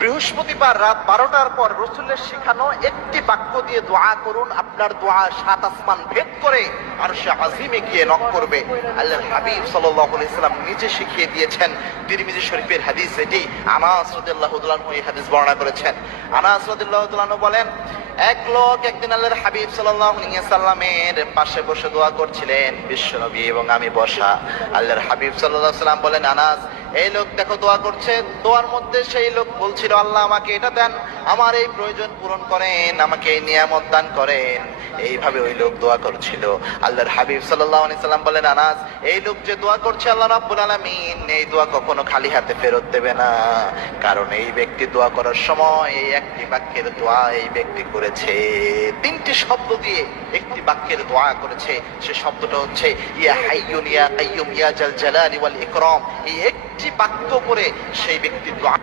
বৃহস্পতিবার রাত 12টার পর রাসূলের শেখানো একটি বাক্য দিয়ে দোয়া করুন, আপনার দোয়া 7 আসমান ভেদ করে আরশে আজিমে গিয়ে নক করবে। আল্লাহর হাবিব সাল্লাল্লাহু আলাইহি সাল্লাম নিজে শিখিয়ে দিয়েছেন। তিরমিজি শরীফের হাদিস এটি। আনাস রাদিয়াল্লাহু তাআলা আনহু এই হাদিস বর্ণনা করেছেন। আনাস রাদিয়াল্লাহু তাআলা আনহু বলেন, এক লোক একদিন আল্লাহর হাবিব সাল্লাল্লাহু আলাইহি সাল্লামের পাশে বসে দোয়া করছিলেন, বিশ্বনবী এবং আমি বসা। আল্লাহর হাবিব সাল্লাল্লাহু আলাইহি সাল্লাম বলেন, আনাস, এই লোক দেখো দোয়া করছে। দোয়ার মধ্যে সেই লোক বলছিল, আল্লাহ আমাকে এটা দেন, আমার এই প্রয়োজন পূরণ করেন, আমাকে এই নিয়ামত দান করেন। এইভাবে ওই লোক দোয়া করছিল। আল্লাহর হাবিব সাল্লাল্লাহু আলাইহি সাল্লাম বলেন, আনাস, এই লোক যে দোয়া করছে, আল্লাহ রাব্বুল আলামিন এই দোয়া কখনো খালি হাতে ফেরত দেবে না। কারণ এই ব্যক্তি দোয়া করার সময় এই একটি বাক্যের দোয়া এই ব্যক্তি করেছে। 3টি শব্দ দিয়ে একটি বাক্যের দোয়া করেছে। সে শব্দটা হচ্ছে ইয়া হাইয়ুন ইয়া কাইয়ুম ইয়া জাল জালালি ওয়াল ইকরাম। এই একটি বাক্য করে সেই ব্যক্তি দোয়া